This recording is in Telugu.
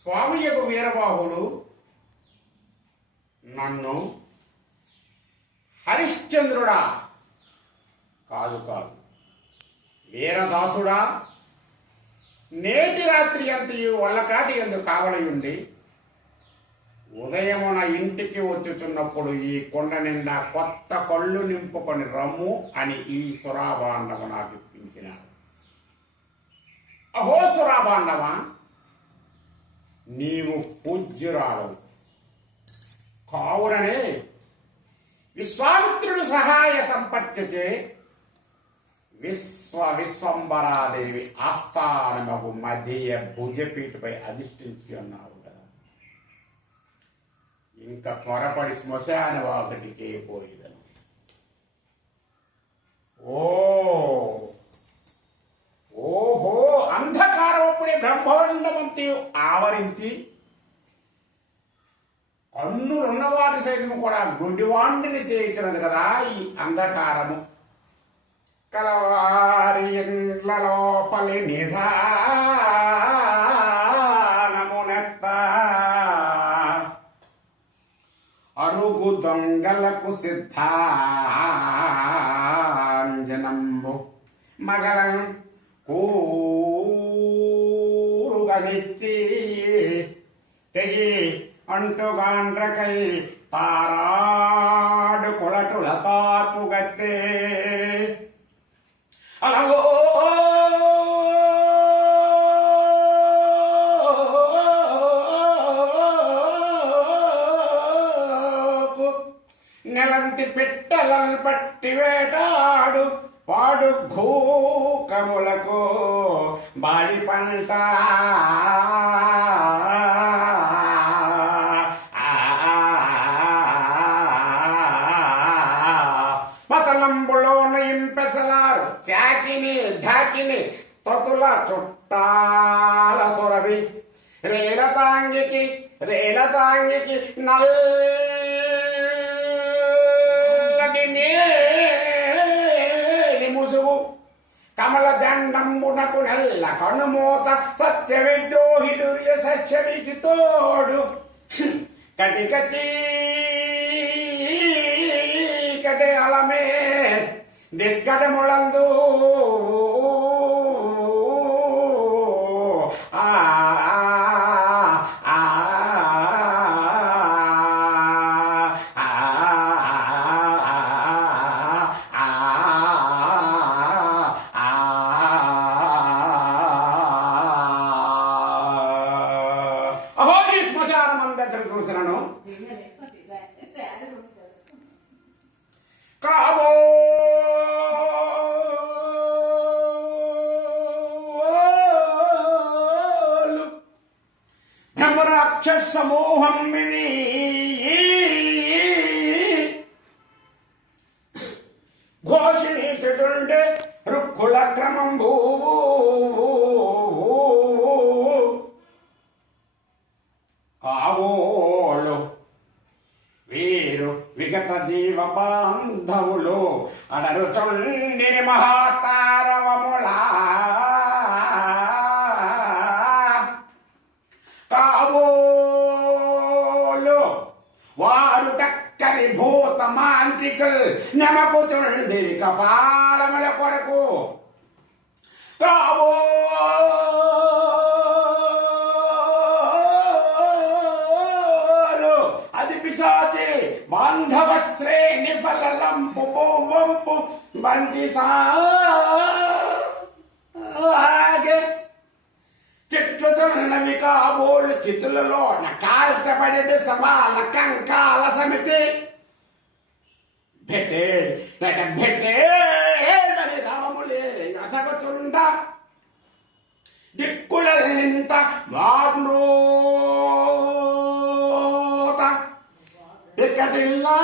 స్వామి యొక్క వీరబాహుడు నన్ను హరిశ్చంద్రుడా కాదు కాదు వీరదాసుడా నేటి రాత్రి అంతయు వల్లకాటి ఎందుకు కావలయుండి ఉదయమున ఇంటికి వచ్చుచున్నప్పుడు ఈ కొండ నిండా కొత్త కళ్ళు నింపుకొని రమ్ము అని ఈ సురాభాండము నాకు ఇప్పించినాడు. అహో సురాభాండమా, నీవు పూజ్యురాలు కావుననే విశ్వామిత్రుడు సహాయ సంపత్తిచే విశ్వంబరాదేవి ఆస్థానమగు మధ్య భుజపీఠపై అధిష్ఠించి ఉన్నావు కదా. ఇంకా త్వరపడి శ్మశాన వాకిటికే పోయేదను. ఓహో, అంధకారం అప్పుడే బ్రహ్మాండమంతి ఆవరించి కన్నులున్నవారి సైతం కూడా గుడ్డివాండిని చేయించినది కదా ఈ అంధకారము. కలవారి ఇండ్ల లోపలి నిధానమునెత్త అరుగు దొంగలకు సిద్ధాంజనంబు మగళం కూరుగనిచ్చి తెగి అంటుగాండ్రకై తారాడు కొలటుల తాపుగత్తే అలవో నెలంటి పిట్టలను పట్టి వేటాడు పాడు ఘూకములకు బాడి పంట మసలంబులోన ఇంపెసలారు చాకిని ఢాకిని తొతుల చుట్టాల సొరవి రేలతాంగికి నల్లటి మేలి ముసుగు కమల జండంబునకు నెల్ల కనుమూత సత్య విద్రోహి దుర్య సత్యమికి తోడు కటికచి కటే అలమే దిక్కడములందు అహో ఈ శ్మశానం అందరి కూర్చున్నాను కాబోలు బ్రహ్మరాక్షస సమూహం విని ఘోషించుతుండే రుక్కుల క్రమం కాబోలు వీరు విగత జీవ బాంధవులు అడరుచుండిరి మహాతారవములా కాబోలు వారు టక్కరి భూత మాంత్రికుల్ నెమకుచుండిరి కపాలముల కొరకు పిశాచి బాంధవ శ్రేణి ఫలంపు వంపు బంతి సాగే చిట్లుతున్నవి కాబోళ్ళు చితులలో కాల్చబడి సమాల కంకాల సమితి భెటే భెటేమని రాములే అసగచుండ దిక్కులంత వార్నూ ఇక్కడిల్లా